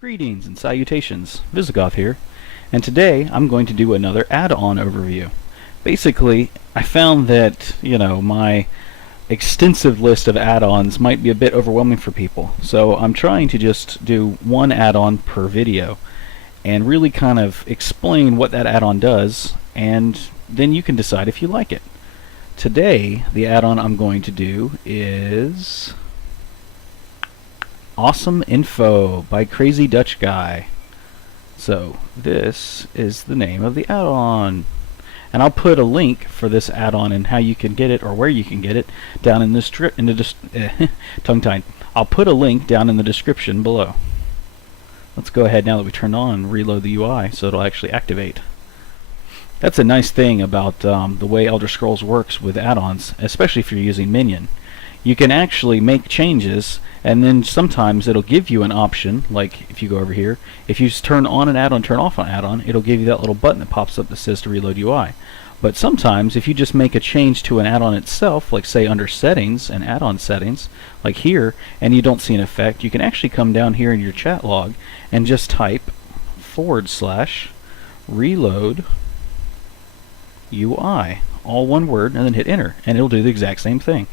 Greetings and salutations, Degothri here, and today I'm going to do another add-on overview. Basically, I found that, my extensive list of add-ons might be a bit overwhelming for people, so I'm trying to just do one add-on per video and really kind of explain what that add-on does, and then you can decide if you like it. Today, the add-on I'm going to do is Awesome Info by Crazy Dutch Guy. So this is the name of the add-on, and I'll put a link for this add-on and how you can get it or where you can get it down in the tongue-tied. I'll put a link down in the description below. Let's go ahead now that we turned on and reload the UI so it'll actually activate. That's a nice thing about the way Elder Scrolls works with add-ons, especially if you're using Minion. You can actually make changes, and then sometimes it'll give you an option, like if you go over here, if you just turn on an add-on, turn off an add-on, it'll give you that little button that pops up that says to reload UI. But sometimes if you just make a change to an add-on itself, like say under settings and add-on settings, like here, and you don't see an effect, you can actually come down here in your chat log and just type /reload UI, all one word, and then hit enter, and it'll do the exact same thing.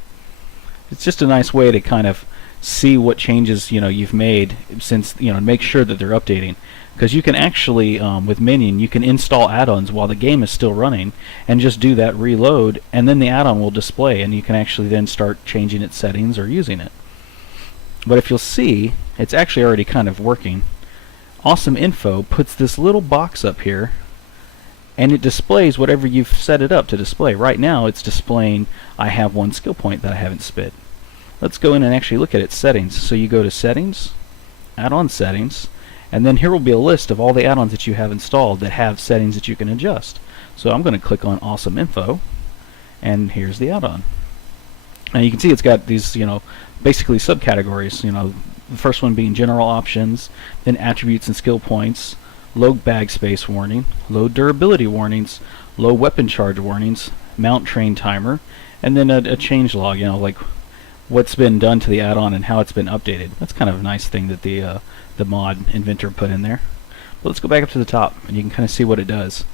It's just a nice way to kind of see what changes you've made, since make sure that they're updating, because you can actually with Minion you can install add-ons while the game is still running and just do that reload, and then the add-on will display and you can actually then start changing its settings or using it. But if you'll see, it's actually already kind of working. Awesome Info puts this little box up here and it displays whatever you've set it up to display. Right now it's displaying I have one skill point that I haven't spit. Let's go in and actually look at its settings. So you go to Settings, Add-on Settings, and then here will be a list of all the add-ons that you have installed that have settings that you can adjust. So I'm going to click on Awesome Info, and here's the add-on. And you can see it's got these, basically subcategories. The first one being General Options, then Attributes and Skill Points, Low bag space warning, low durability warnings, low weapon charge warnings, mount train timer, and then a change log, like what's been done to the add-on and how it's been updated. That's kind of a nice thing that the mod inventor put in there. But let's go back up to the top and you can kind of see what it does.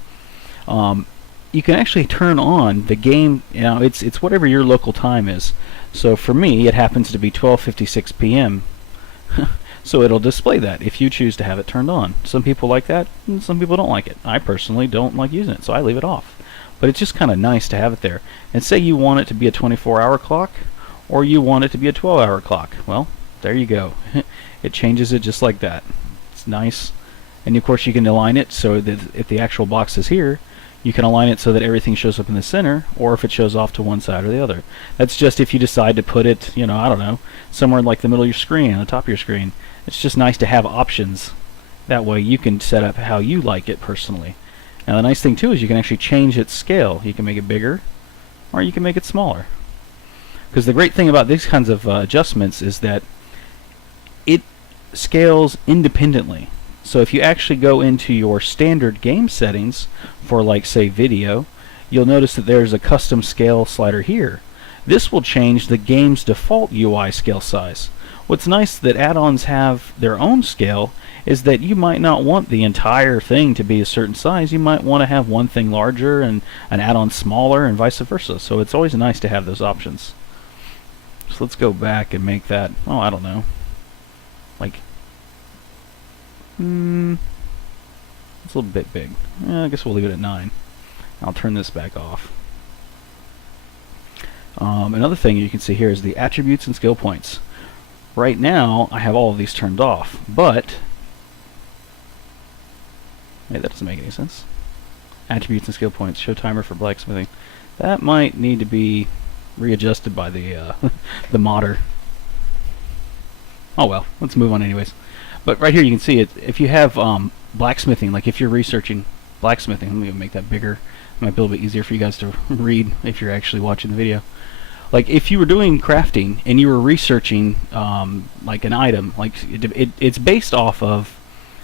You can actually turn on the game, it's whatever your local time is. So for me it happens to be 12:56 p.m. So it'll display that if you choose to have it turned on. Some people like that, and some people don't like it. I personally don't like using it, so I leave it off. But it's just kind of nice to have it there. And say you want it to be a 24-hour clock, or you want it to be a 12-hour clock. Well, there you go. It changes it just like that. It's nice. And of course you can align it so that if the actual box is here, you can align it so that everything shows up in the center, or if it shows off to one side or the other. That's just if you decide to put it, I don't know, somewhere in like the middle of your screen, on the top of your screen. It's just nice to have options. That way you can set up how you like it personally. Now the nice thing too is you can actually change its scale. You can make it bigger, or you can make it smaller. Because the great thing about these kinds of adjustments is that it scales independently. So if you actually go into your standard game settings for, like, say, video, you'll notice that there's a custom scale slider here. This will change the game's default UI scale size. What's nice that add-ons have their own scale is that you might not want the entire thing to be a certain size. You might want to have one thing larger and an add-on smaller and vice versa. So it's always nice to have those options. So let's go back and make that, oh, I don't know, like, it's a little bit big. I guess we'll leave it at 9. I'll turn this back off. Another thing you can see here is the attributes and skill points. Right now I have all of these turned off, but hey, that doesn't make any sense. Attributes and skill points, show timer for blacksmithing. That might need to be readjusted by the the modder. Oh well, let's move on anyways. But right here you can see it. If you have blacksmithing, like if you're researching blacksmithing, let me make that bigger. It might be a little bit easier for you guys to read if you're actually watching the video. Like if you were doing crafting and you were researching like an item, like it's based off of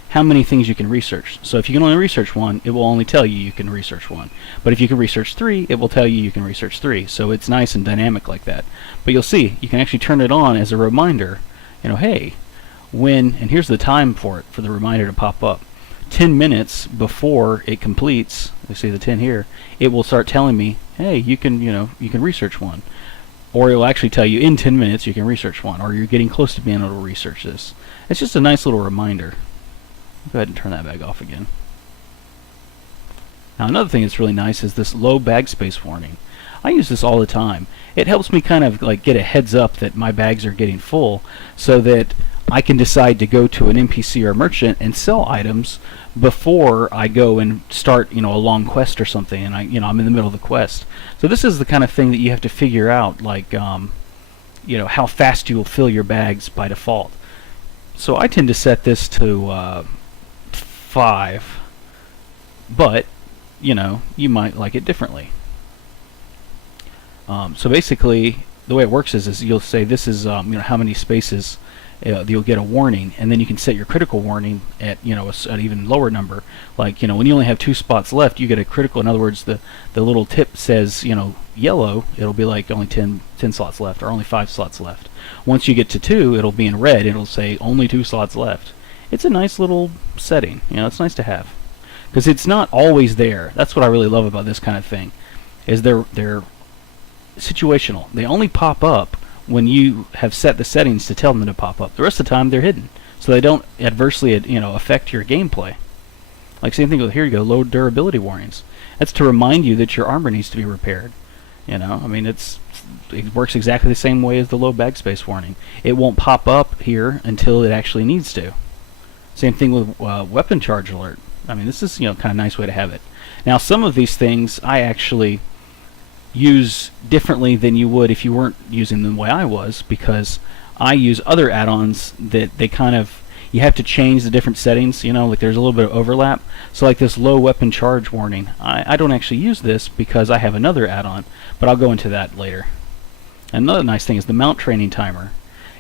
how many things you can research. So if you can only research one, it will only tell you you can research one. But if you can research 3, it will tell you you can research 3. So it's nice and dynamic like that. But you'll see, you can actually turn it on as a reminder, hey, when, and here's the time for it, for the reminder to pop up. 10 minutes before it completes, you see the 10 here, it will start telling me, hey, you can research one. Or it will actually tell you in 10 minutes you can research one, or you're getting close to being able to research this. It's just a nice little reminder. Go ahead and turn that back off again. Now another thing that's really nice is this low bag space warning. I use this all the time. It helps me kind of like get a heads up that my bags are getting full, so that I can decide to go to an NPC or merchant and sell items before I go and start, a long quest or something, and I'm in the middle of the quest. So this is the kind of thing that you have to figure out, like how fast you will fill your bags by default. So I tend to set this to 5, but you might like it differently. So basically, the way it works is you'll say this is how many spaces. You'll get a warning, and then you can set your critical warning at an even lower number. Like when you only have 2 spots left, you get a critical. In other words, the little tip says yellow. It'll be like only 10 slots left, or only 5 slots left. Once you get to 2, it'll be in red. It'll say only 2 slots left. It's a nice little setting. It's nice to have, because it's not always there. That's what I really love about this kind of thing, is they're situational. They only pop up when you have set the settings to tell them to pop up. The rest of the time they're hidden, so they don't adversely affect your gameplay. Like same thing with, here you go, low durability warnings. That's to remind you that your armor needs to be repaired. It works exactly the same way as the low bag space warning. It won't pop up here until it actually needs to. Same thing with weapon charge alert. This is kind of nice way to have it. Now some of these things I actually use differently than you would if you weren't using them the way I was, because I use other add-ons that you have to change the different settings, like there's a little bit of overlap. So like this low weapon charge warning, I don't actually use this because I have another add-on, but I'll go into that later. Another nice thing is the mount training timer.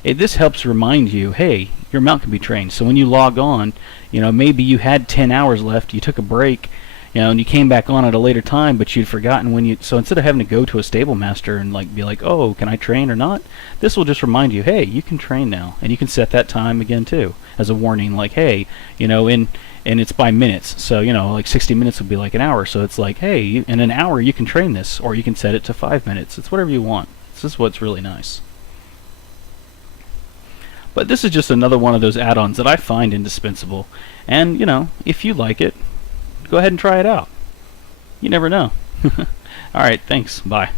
This helps remind you, hey, your mount can be trained. So when you log on, maybe you had 10 hours left, you took a break, and you came back on at a later time, but you'd forgotten when so instead of having to go to a stable master and be like, oh, can I train or not? This will just remind you, hey, you can train now, and you can set that time again too as a warning, like, hey, and it's by minutes, so like 60 minutes would be like an hour, so it's like, hey, in an hour you can train this, or you can set it to 5 minutes. It's whatever you want. This is what's really nice. But this is just another one of those add-ons that I find indispensable, and if you like it, go ahead and try it out. You never know. Alright, thanks. Bye.